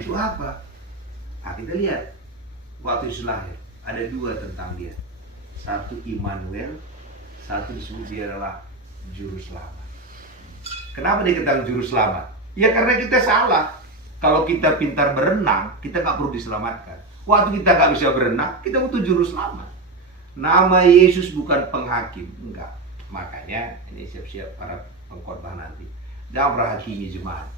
Itu apa? Nah, kita lihat waktu Yesus lahir ada dua tentang dia. Satu Immanuel, satu disebut dia adalah juru selamat. Kenapa dia katakan juru selamat? Ya karena kita salah. Kalau kita pintar berenang, kita nggak perlu diselamatkan. Waktu kita nggak bisa berenang, kita butuh juru selamat. Nama Yesus bukan penghakim, enggak. Makanya ini siap-siap para pengkhotbah nanti. Jangan berhakimi jemaat.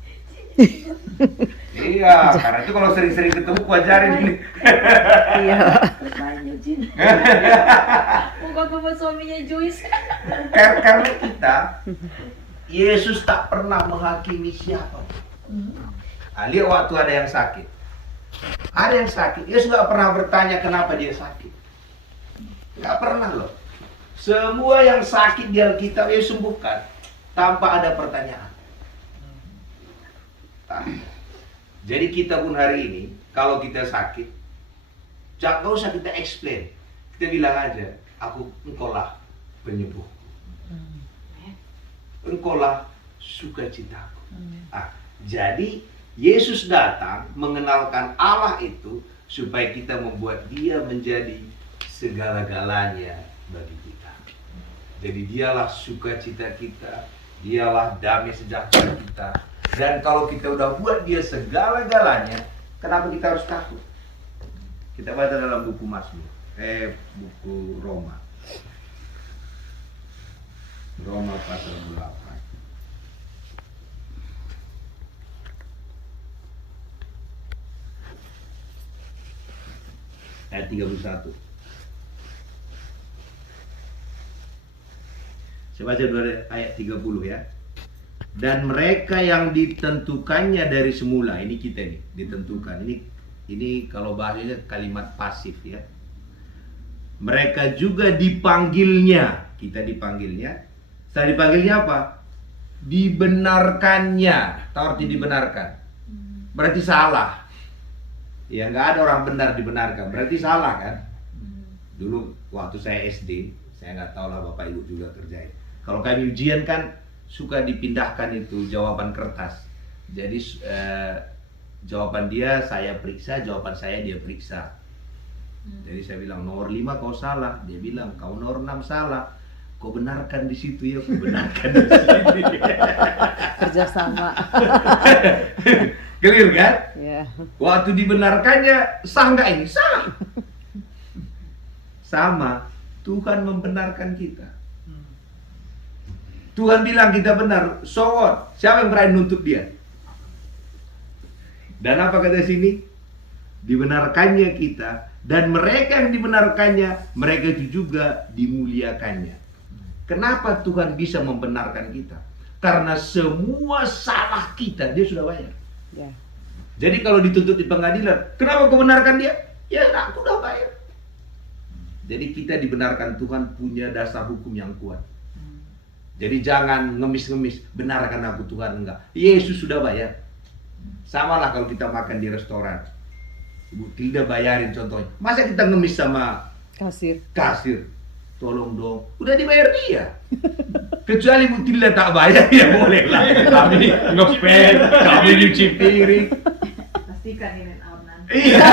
Iya, karena itu kalau sering-sering ketemu kuajarin ini. Iya. Banyak Jin. Bukan bapak suaminya Joyce. Karena kita, Yesus tak pernah menghakimi siapa. Lihat waktu ada yang sakit. Ada yang sakit, Yesus nggak pernah bertanya kenapa dia sakit. Nggak pernah loh. Semua yang sakit di Alkitab Yesus sembuhkan tanpa ada pertanyaan. Jadi kita pun hari ini, kalau kita sakit, jangan usah kita explain. Kita bilang aja, engkaulah penyembuh. Engkaulah sukacitaku. Jadi Yesus datang mengenalkan Allah itu supaya kita membuat dia menjadi segala-galanya bagi kita. Jadi dialah sukacita kita, dialah damai sejahtera kita. Dan kalau kita udah buat dia segala-galanya, kenapa kita harus takut? Kita baca dalam buku Mazmur, buku Roma. Roma pasal 8. Ayat 31. Saya baca dulu ayat 30 ya. Dan mereka yang ditentukannya dari semula, ini kita nih, ditentukan. Ini kalau bahasanya kalimat pasif ya. Mereka juga dipanggilnya, kita dipanggilnya. Setelah dipanggilnya apa? Dibenarkannya. Tahu arti dibenarkan? Berarti salah. Ya nggak ada orang benar dibenarkan, berarti salah kan? Dulu waktu saya SD, saya nggak tahu lah Bapak Ibu juga kerjain. Kalau kami ujian kan suka dipindahkan itu jawaban kertas. Jadi jawaban dia saya periksa, jawaban saya dia periksa. Jadi saya bilang nomor 5 kau salah, dia bilang kau nomor 6 salah. Kau benarkan di situ ya, kau benarkan di sini. Kerjasama. Clear kan? Ya. Waktu dibenarkannya sah nggak ini? Sah. Sama, Tuhan membenarkan kita. Tuhan bilang kita benar, so what? Siapa yang berani nuntut dia? Dan apa kata sini? Dibenarkannya kita, dan mereka yang dibenarkannya, mereka itu juga dimuliakannya. Kenapa Tuhan bisa membenarkan kita? Karena semua salah kita, dia sudah bayar. Ya. Jadi kalau dituntut di pengadilan, kenapa kau benarkan dia? Ya aku udah bayar. Jadi kita dibenarkan Tuhan punya dasar hukum yang kuat. Jadi jangan ngemis-ngemis, benarkan aku Tuhan, enggak. Yesus sudah bayar. Sama lah kalau kita makan di restoran. Ibu Tilda bayarin contohnya. Masa kita ngemis sama kasir? Tolong dong, udah dibayar dia. Kecuali Bu Tilda tak bayar, ya boleh lah. Kami ngepel, kami nyuci piring. Pastikan in and out nanti. Iya.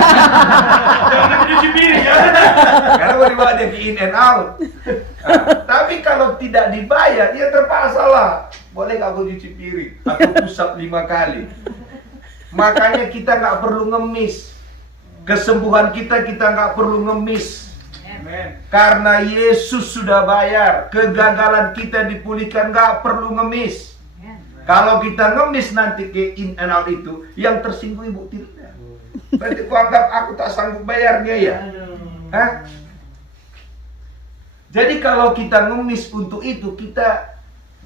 Jangan nyuci piring ya. Karena mau dibawa dia ke in and out. Nah, tapi kalau tidak dibayar, dia terpaksa lah. Boleh gak aku nyuci piring? Aku usap 5 kali. Makanya kita nggak perlu ngemis. Kesembuhan kita nggak perlu ngemis. Karena Yesus sudah bayar. Kegagalan kita dipulihkan, nggak perlu ngemis. Kalau kita ngemis nanti ke in and out itu, yang tersinggung Ibu Tilda. Berarti ku anggap aku tak sanggup bayarnya ya. Hah? Jadi kalau kita ngemis untuk itu, kita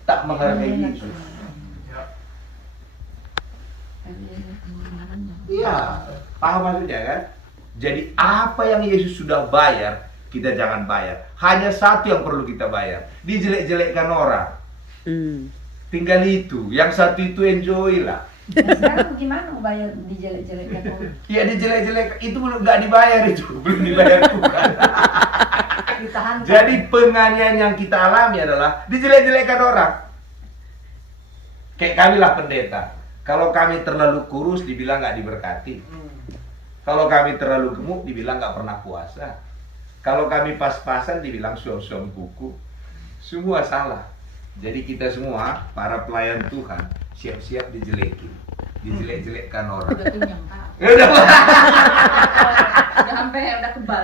tak menghargai Yesus. Iya, paham maksudnya kan? Jadi apa yang Yesus sudah bayar, kita jangan bayar. Hanya satu yang perlu kita bayar, dijelek-jelekkan orang. Tinggal itu, yang satu itu enjoy lah. Sekarang gimana mau bayar dijelek-jelekkan orang? Iya dijelek-jelekkan, itu belum nggak dibayar itu, belum dibayar Tuhan. Ditahan. Jadi penganiayaan yang kita alami adalah dijelek-jelekkan orang. Kayak kami lah pendeta. Kalau kami terlalu kurus, dibilang nggak diberkati. Kalau kami terlalu gemuk, dibilang nggak pernah puasa. Kalau kami pas-pasan, dibilang suam-suam kuku. Semua salah. Jadi kita semua, para pelayan Tuhan, siap-siap dijelekin. Dijelek-jelekkan orang. Udah kenyang Kak. Udah. Udah sampai udah kebal.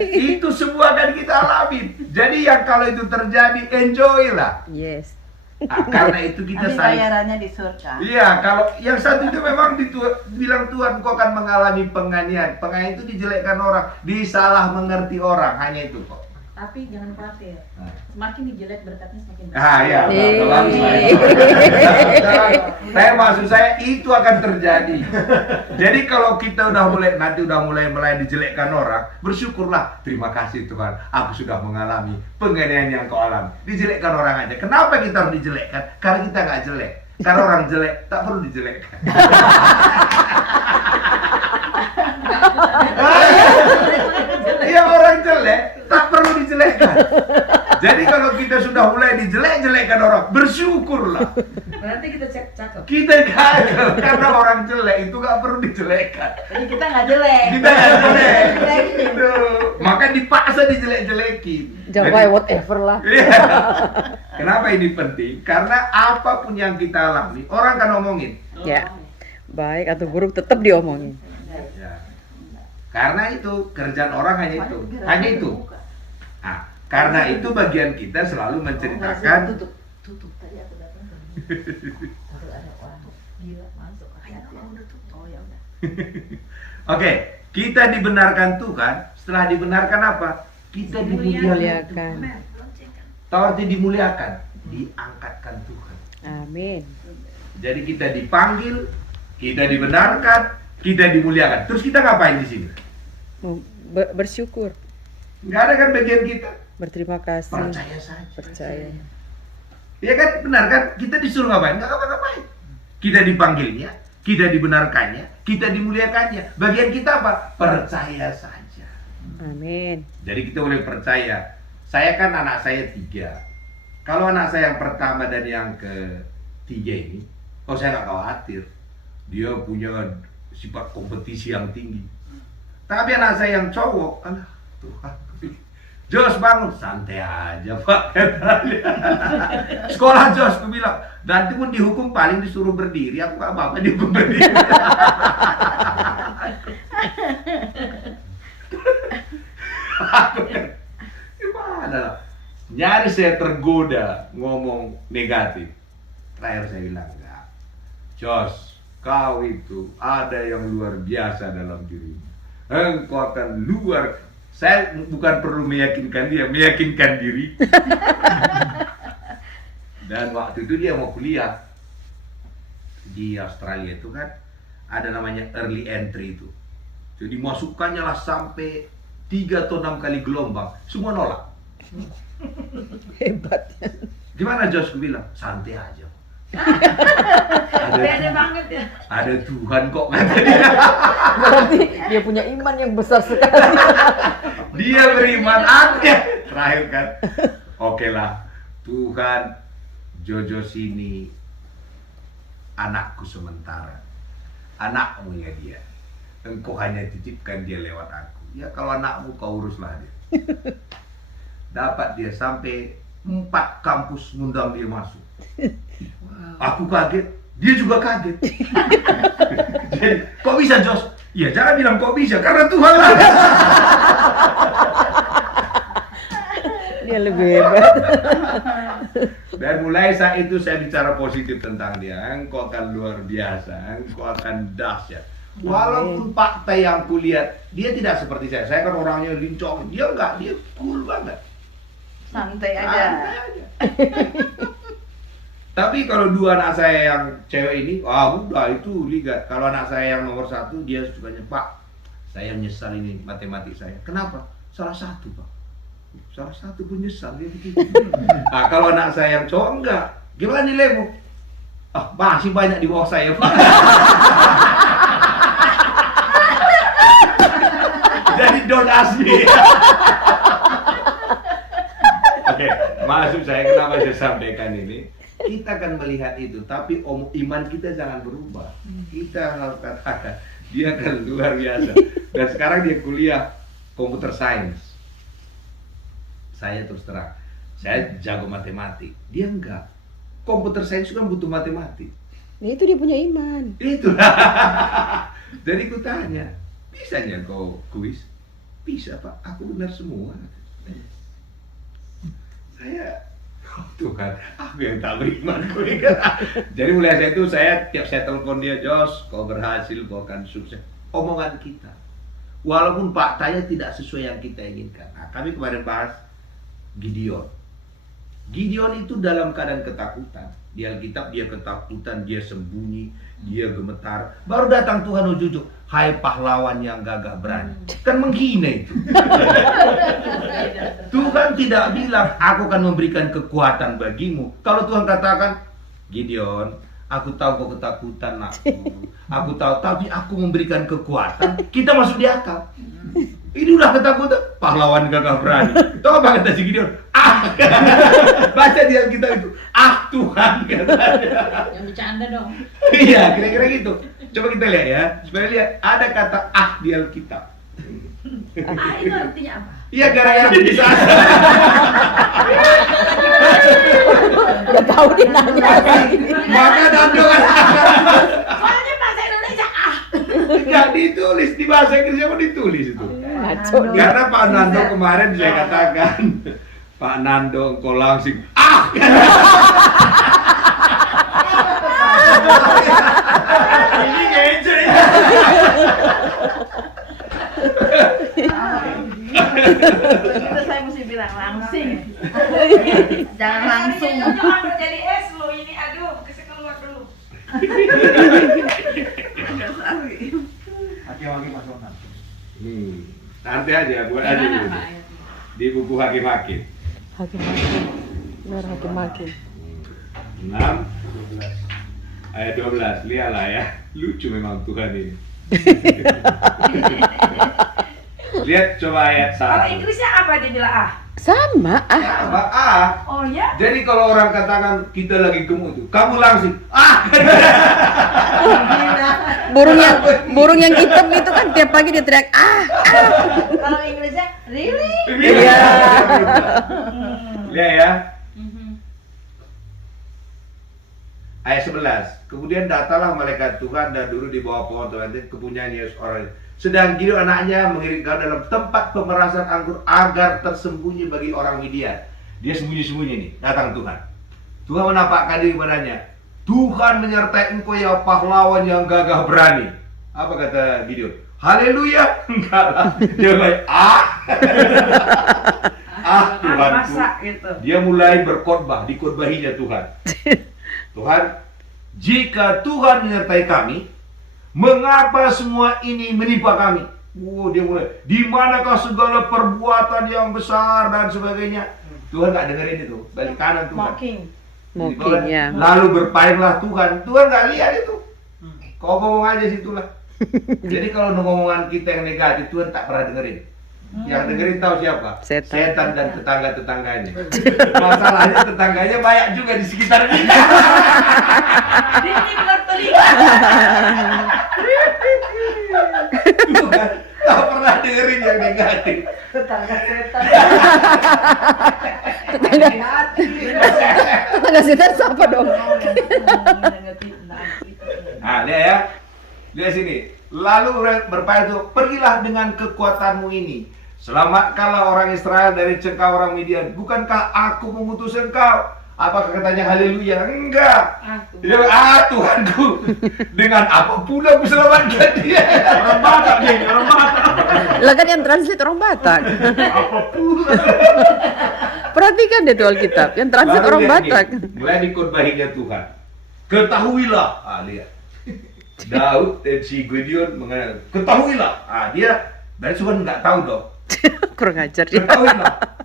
Itu semua kan kita alami. Jadi yang kalau itu terjadi, enjoy lah. Yes. Karena itu kita Nanti saling. bayarannya di surga. Iya, kalau yang satu itu memang bilang Tuhan, kau akan mengalami penganiayaan. Penganiayaan itu dijelekkan orang, disalah mengerti orang, hanya itu kok. Tapi jangan khawatir. Nah. Semakin dijelek berkatnya semakin banyak. Ah iya, bagus lah itu. Saya maksud saya itu akan terjadi. Jadi kalau kita udah mulai dijelekkan orang, bersyukurlah, terima kasih Tuhan, aku sudah mengalami penganiayaan yang kau alami. Dijelekkan orang aja. Kenapa kita harus dijelekkan? Karena kita nggak jelek. Karena orang jelek tak perlu dijelekkan. Iya, orang jelek tak perlu dijelekkan. Jadi kalau kita sudah mulai dijelek-jelekkan orang, bersyukurlah. Berarti kita cakep. Kita gagal karena orang jelek itu gak perlu dijelekkan. Jadi kita nggak jelek. Kita gak jelek. Dijelekin. Gitu. Maka dipaksa dijelek-jelekin. Jangan Jadi- whatever lah. Iya. Kenapa ini penting? Karena apapun yang kita alami, orang kan ngomongin. Ya. Baik atau buruk tetap diomongin. Ya. Karena itu kerjaan orang hanya itu, hanya itu. Nah, karena itu bagian kita selalu menceritakan. Tutup tadi aku datang. Baru ada orang gila masuk. Udah tutup. Oh ya udah. Oke, kita dibenarkan Tuhan. Setelah dibenarkan apa? Kita dimuliakan. Muliakan. Tahu arti dimuliakan? Diangkatkan Tuhan. Amin. Jadi kita dipanggil, kita dibenarkan, kita dimuliakan. Terus kita ngapain di sini? Bersyukur, Nggak ada kan bagian kita? berterima kasih, Percaya saja. percaya. Ya kan, benar kan? Kita disuruh ngapain? Nggak ngapa-ngapain. Kita dipanggilnya, kita dibenarkannya, kita dimuliakannya. Bagian kita apa? Percaya saja. Amin. Jadi kita boleh percaya. Saya kan anak saya 3. Kalau anak saya yang pertama dan yang ketiga ini, saya nggak khawatir. Dia punya sifat kompetisi yang tinggi. Tapi anak saya yang cowok, alah Tuhan. Jos bangun, santai aja Pak. Sekolah Jos, aku bilang. Nanti pun dihukum paling disuruh berdiri. Aku nggak apa-apa dihukum berdiri. Gimana lah? Nyaris saya tergoda ngomong negatif. Terakhir saya bilang, enggak. Jos, kau itu ada yang luar biasa dalam dirimu. Engkau akan luar. Saya bukan perlu meyakinkan dia, meyakinkan diri. Dan waktu itu dia mau kuliah di Australia itu kan ada namanya early entry itu. Jadi masukannya lah sampai 3 atau 6 kali gelombang, semua nolak. Hebat. Gimana Jos? Aku bilang, santai aja. Pede banget ya. Ada Tuhan kok, kata dia. Berarti dia punya iman yang besar sekali. Dia beriman aja. Terakhir kan, oke lah, Tuhan, Jojo sini anakku sementara, anakmu ya dia. Engkau hanya titipkan dia lewat aku. Ya kalau anakmu kau uruslah dia. Dapat dia sampai 4 kampus ngundang dia masuk. Aku kaget, dia juga kaget. Jadi, kok bisa Jos? Ya jangan bilang kok bisa, karena Tuhan lah. Dia lebih hebat. Dan mulai saat itu saya bicara positif tentang dia. Engkau akan luar biasa, engkau akan dahsyat. Walaupun fakta yang kulihat, dia tidak seperti saya. Saya kan orangnya lincong, dia enggak, dia cool banget. Santai Santai aja. aja. Tapi kalau 2 anak saya yang cewek ini, udah itu ligat. Kalau anak saya yang nomor 1, dia sukanya, Pak, saya menyesal ini matematik saya. Kenapa? Salah satu, Pak. Salah satu pun nyesal dia begitu. Nah, kalau anak saya yang cowok enggak. Gimana nilaimu? Masih banyak di bawah saya, Pak. Jadi don't ask me. Oke, maksud saya kenapa saya sampaikan ini? kita akan melihat itu, tapi iman kita jangan berubah. Kita harus katakan dia kan luar biasa. Dan sekarang dia kuliah computer science. Saya terus terang, saya jago matematik, dia enggak. Computer science kan butuh matematik. Nah, itu dia punya iman. Itulah. Jadi ku tanya, bisanya kau kuis? Bisa Pak, aku benar semua. Saya, oh Tuhan, aku yang tak beriman. Jadi mulai saat itu tiap saya telepon dia, Jos, kau berhasil, kau akan sukses. Omongan kita, walaupun faktanya tidak sesuai yang kita inginkan. Nah, kami kemarin bahas Gideon. Gideon itu dalam keadaan ketakutan. Di Alkitab dia ketakutan, dia sembunyi, dia gemetar. Baru datang Tuhan ujuk-ujuk, hai pahlawan yang gagah berani. Kan menghina itu. Tuhan tidak bilang, aku akan memberikan kekuatan bagimu. Kalau Tuhan katakan, Gideon, aku tahu kau ketakutan nakku. Aku tahu, tapi aku memberikan kekuatan. Kita masuk di akal. Ini udah ketakutan, pahlawan gagah berani. Tahu apa kata si Gideon? Baca di Alkitab itu. Tuhan katanya. Yang bercanda dong. Iya, kira-kira gitu. Coba kita lihat ya, supaya lihat ada kata di Alkitab. Itu artinya apa? Iya, gara-gara bisa. Udah tahu dia nanya. Maka dandongan. Soalnya bahasa Indonesia Tidak ditulis di bahasa Inggris, apa ditulis itu? Ngaco dia. Karena Pak Nando kemarin saya katakan, Pak Nando engkau langsung ini ngece. Itu saya mesti bilang langsing. Jangan langsung. Jangan jadi es lo ini, aduh, bisa keluar dulu. Hakim-hakim nasional. Nanti aja buat aja dulu. Di buku hakim-hakim. Hakim-hakim. Benar hakim-hakim. 6 ayat 12, lihatlah ya. Lucu memang Tuhan ini. Lihat coba ayat Kalau 1. Inggrisnya apa dia bilang Sama. Apa? Oh ya? Jadi kalau orang katakan kita lagi gemuk tuh, kamu langsung Burung yang hitam itu kan tiap pagi dia teriak Kalau Inggrisnya really? Iya. Lihat ya. Ayat 11. Kemudian datanglah malaikat Tuhan dan duduk di bawah pohon Tuhan kepunyaan Yesus orang. Sedang Gideon anaknya mengirim kau dalam tempat pemerasan anggur agar tersembunyi bagi orang Midian. Dia sembunyi-sembunyi nih, datang Tuhan. Tuhan menampakkan diri padanya. Tuhan menyertai engkau ya pahlawan yang gagah berani. Apa kata Gideon? Haleluya. Enggak lah. Dia mulai Tuhanku. Masak gitu. Dia mulai berkhotbah, dikhotbahinya Tuhan. Tuhan, jika Tuhan menyertai kami, mengapa semua ini menimpa kami? Dia mulai, di manakah segala perbuatan yang besar dan sebagainya? Tuhan nggak dengerin itu, balik kanan Tuhan. Mungkin ya. Lalu berpahinglah Tuhan. Tuhan nggak lihat itu. Kau ngomong aja situlah. Jadi kalau ngomongan kita yang negatif, Tuhan tak pernah dengerin. Yang dengerin tahu siapa? Setan. Dan tetangga-tetangganya. Masalahnya tetangganya banyak juga di sekitar kita. Ini benar telinga. Tuhan tak pernah dengerin yang negatif. Tetangga setan. Tetangga setan siapa dong? Nah, lihat ya. Lihat sini. Lalu berpaling itu, pergilah dengan kekuatanmu ini. Selamatkanlah orang Israel dari cengkau orang Midian. Bukankah aku mengutus engkau? Apakah katanya haleluya? Enggak. Dia Tuhanku. Dengan apa pula aku selamatkan dia? Orang Batak nih, orang Batak. Lah kan yang translate orang Batak. Apa pula? Perhatikan deh tuh Alkitab, yang translate Baru orang lihat Batak. nih, mulai dikhotbahinya Tuhan. Ketahuilah. Lihat. Daud dan si Gideon mengatakan, ketahuilah. Dia dari Tuhan nggak tahu dong. Kurang ajar dia. Ketahuilah.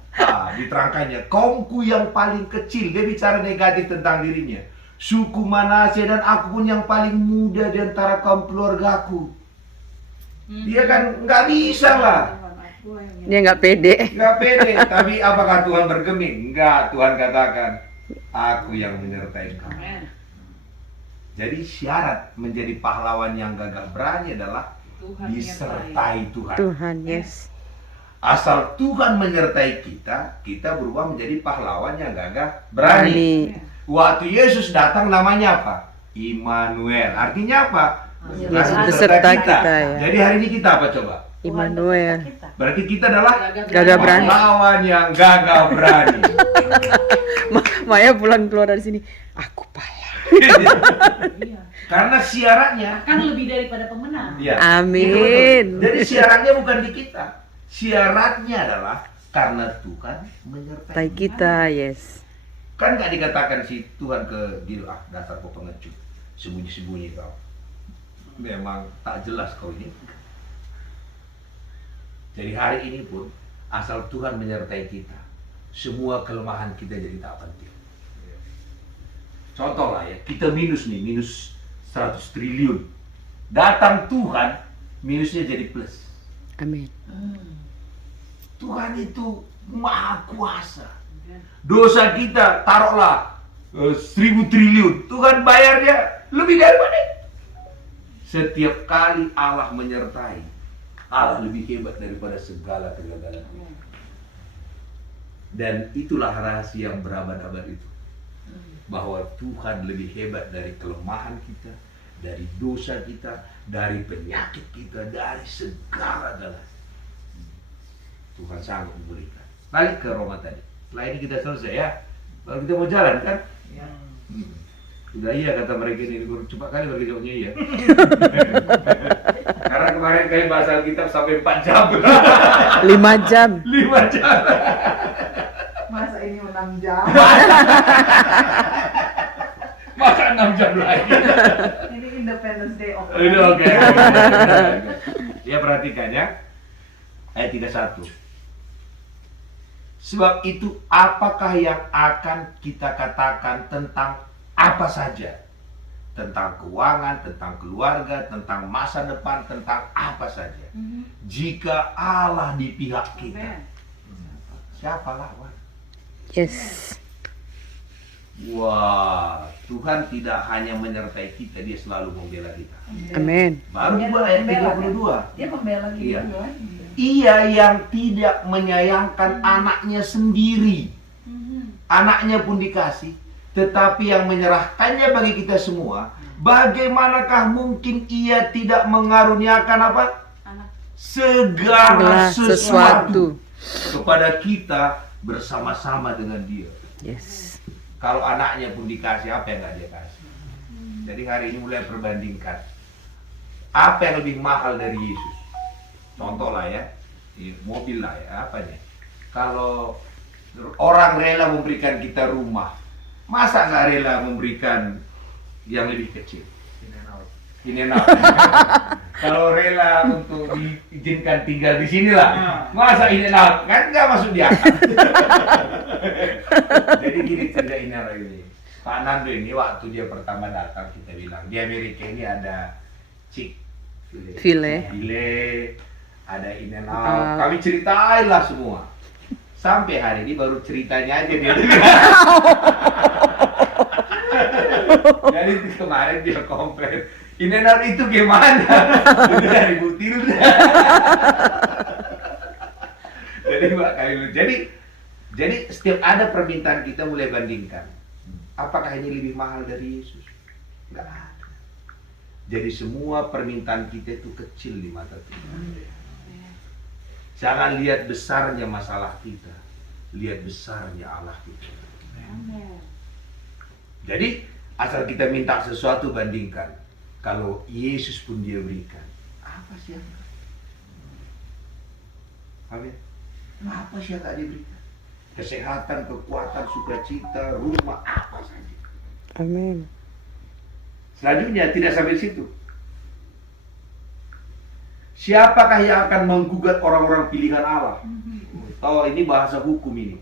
Diterangkannya, kaumku yang paling kecil. Dia bicara negatif tentang dirinya. Suku Manasye dan aku pun yang paling muda di antara kaum keluargaku. Dia kan nggak bisa lah. Dia nggak pede. Nggak pede. Tapi apakah Tuhan bergeming? Enggak, Tuhan katakan. Aku yang menyertai kamu. Amen. Jadi syarat menjadi pahlawan yang gagah berani adalah Tuhan disertai Tuhan. Tuhan, yes. Asal Tuhan menyertai kita, kita berubah menjadi pahlawan yang gagah berani. Waktu Yesus datang namanya apa? Immanuel. Artinya apa? Yesus Tuhan beserta kita, ya. Jadi hari ini kita apa coba? Immanuel. Berarti kita adalah Gagah berani. pahlawan yang gagah berani. Maya pulang keluar dari sini. Aku pahlawan. Iya. Karena siarannya. Kan lebih daripada pemenang. Ya, Amin. itu betul. Jadi siarannya bukan di kita. Siarannya adalah karena Tuhan menyertai Tai kita, yes. Kan gak dikatakan si Tuhan ke Gideon, dasar kau pengecut, sembunyi-sembunyi kau. Memang tak jelas kau ini. Jadi hari ini pun, asal Tuhan menyertai kita, semua kelemahan kita jadi tak penting. Contoh lah ya, kita minus 100 triliun. Datang Tuhan, minusnya jadi plus. Amin. Tuhan itu maha kuasa. Dosa kita taruhlah 1000 triliun. Tuhan bayarnya lebih daripada itu. Setiap kali Allah menyertai, Allah lebih hebat daripada segala kegagalan. Dan itulah rahasia yang berabad-abad itu. Bahwa Tuhan lebih hebat dari kelemahan kita, dari dosa kita, dari penyakit kita, dari segala-galanya. Tuhan sanggup memberikan. Balik ke Roma tadi. Setelah ini kita selesai ya. Baru kita mau jalan kan? Ya. Udah iya kata mereka ini. Cepat kali mereka jawabnya iya. Karena kemarin kayak bahasa Alkitab sampai 4 jam. 5 jam. 5 jam. Masa ini 6 jam? Masa 6 jam lagi. Ini Independence Day of Udah oke. Ya perhatikan ya. Ayat 31. Sebab itu apakah yang akan kita katakan tentang apa saja? Tentang keuangan, tentang keluarga, tentang masa depan, tentang apa saja. Jika Allah di pihak kita, siapa lawan? Yes. Wah, Tuhan tidak hanya menyertai kita, Dia selalu membela kita. Amin. Baru buat ayat 32. Dia pembela gitu. Iya. Ia yang tidak menyayangkan anaknya sendiri, anaknya pun dikasih, tetapi yang menyerahkannya bagi kita semua, bagaimanakah mungkin ia tidak mengaruniakan apa? Segala sesuatu kepada kita bersama-sama dengan Dia. Yes. Kalau anaknya pun dikasih, apa yang nggak Dia kasih? Jadi hari ini mulai perbandingkan. Apa yang lebih mahal dari Yesus? Contoh lah ya, mobil lah ya, apa nih? Kalau orang rela memberikan kita rumah, masa nggak rela memberikan yang lebih kecil? In and out. Kalau rela untuk diizinkan tinggal di sini lah, masa in and out? Kan nggak masuk di akal. Jadi gini cerita ini orang ini. Pak Nando ini waktu dia pertama datang kita bilang di Amerika ini ada File. Ada in and out. Kami ceritain lah semua. Sampai hari ini baru ceritanya aja dia. Jadi kemarin dia komplain, in and out itu gimana? Udah dari butir. Jadi setiap ada permintaan kita mulai bandingkan. Apakah ini lebih mahal dari Yesus? Enggak ada. Jadi semua permintaan kita itu kecil di mata Tuhan. Jangan lihat besarnya masalah kita, lihat besarnya Allah kita. Jadi asal kita minta sesuatu bandingkan. Kalau Yesus pun Dia berikan, apa sih yang Amin. Apa sih yang tak diberikan? Kesehatan, kekuatan, sukacita, rumah, apa saja. Amin. Selanjutnya tidak sampai situ. Siapakah yang akan menggugat orang-orang pilihan Allah? Oh, ini bahasa hukum ini.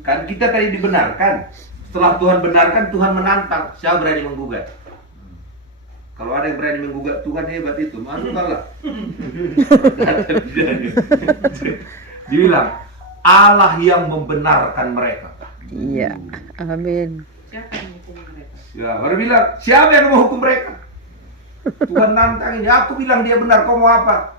Kan kita tadi dibenarkan. Setelah Tuhan benarkan, Tuhan menantang. Siapa berani menggugat? Kalau ada yang berani menggugat Tuhan, hebat itu. Masukkanlah. Dia bilang, Allah yang membenarkan mereka. Iya. Amin. Siapa yang hukum mereka? Ya, baru bilang, siapa yang mau hukum mereka? Tuhan nantang ini, aku bilang dia benar, kau mau apa?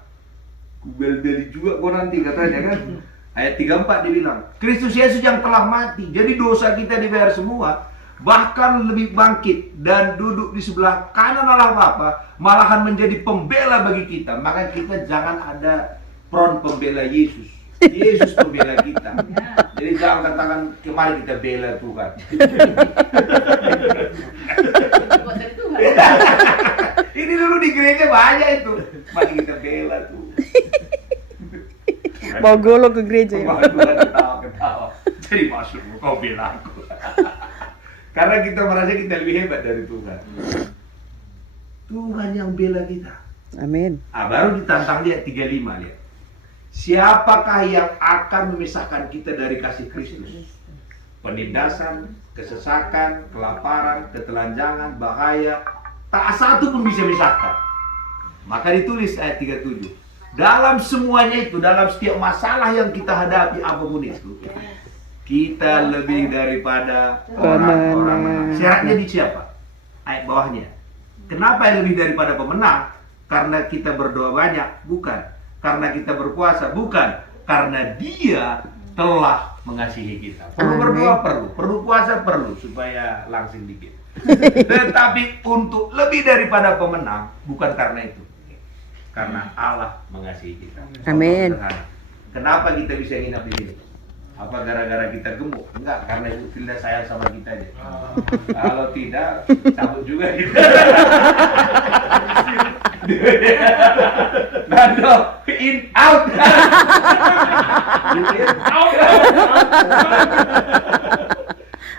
Ku beli juga kau nanti, katanya kan. Ayat 34 dia bilang, Kristus Yesus yang telah mati, jadi dosa kita dibayar semua, bahkan lebih bangkit dan duduk di sebelah kanan Allah Bapa, malahan menjadi pembela bagi kita. Maka kita jangan ada front pembela Yesus. Yesus pembela kita. Jadi jangan katakan kemari kita bela Tuhan. Buat dari Tuhan. Ini dulu di gereja banyak itu. Mari kita bela tuh. Mau golo ke gereja ya. Waduh, ketawa-ketawa. Jadi masuk kau bela aku. Karena kita merasa kita lebih hebat dari Tuhan. Tuhan yang bela kita. Amin. Baru ditantang dia 35 lihat. Siapakah yang akan memisahkan kita dari kasih Kristus? Penindasan, kesesakan, kelaparan, ketelanjangan, bahaya, tak satu pun bisa memisahkan. Maka ditulis ayat 37. Dalam semuanya itu, dalam setiap masalah yang kita hadapi apapun itu, kita lebih daripada orang-orang menang. Syaratnya di siapa? Ayat bawahnya. Kenapa yang lebih daripada pemenang? Karena kita berdoa banyak? Bukan. Karena kita berpuasa? Bukan. Karena Dia telah mengasihi kita. Perlu berdoa? Perlu. Perlu puasa? Perlu. Supaya langsing dikit. Tetapi untuk lebih daripada pemenang, bukan karena itu. Karena Allah mengasihi kita. Amin. Kenapa kita bisa nginap di sini? Apa gara-gara kita gemuk? Enggak, karena Ibu Tilda sayang sama kita aja. Kalau tidak, cabut juga kita. Nando, in, out.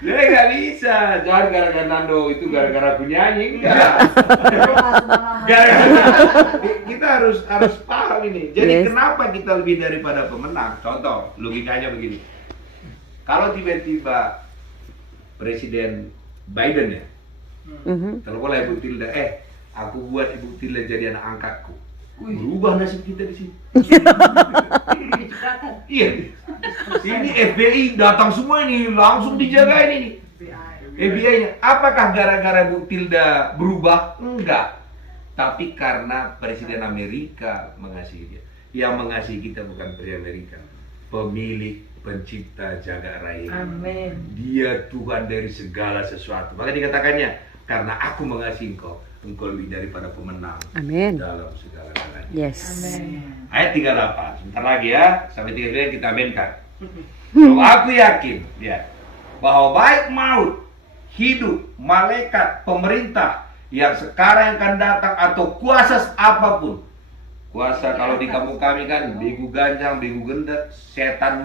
Dia nggak bisa. Jangan gara-gara Nando itu gara-gara aku nyanyi, enggak. Kita harus paham ini. Jadi Yes. kenapa kita lebih daripada pemenang? Contoh, logikanya begini. Kalau tiba-tiba Presiden Biden ya, telepon lah Ibu Tilda, aku buat Ibu Tilda jadi anak angkatku. Berubah nasib kita di sini. Iya. Ini FBI datang semua ini, langsung dijaga ini. FBI-nya. Apakah gara-gara Bu Tilda berubah? Enggak. Tapi karena Presiden Amerika mengasihi dia. Yang mengasihi kita bukan Presiden Amerika. Pemilik, pencipta, jagat raya. Amin. Dia Tuhan dari segala sesuatu. Maka dikatakannya, karena aku mengasihi engkau lebih daripada pemenang. Amin. Dalam segala galanya. Yes. Ayat 38. Sebentar lagi ya, sampai 39 kita aminkan. So, aku yakin ya, bahwa baik maut, hidup, malaikat, pemerintah yang sekarang yang akan datang atau kuasa apapun. Kuasa kalau di kampung kami kan begu ganjang, begu gendet, setan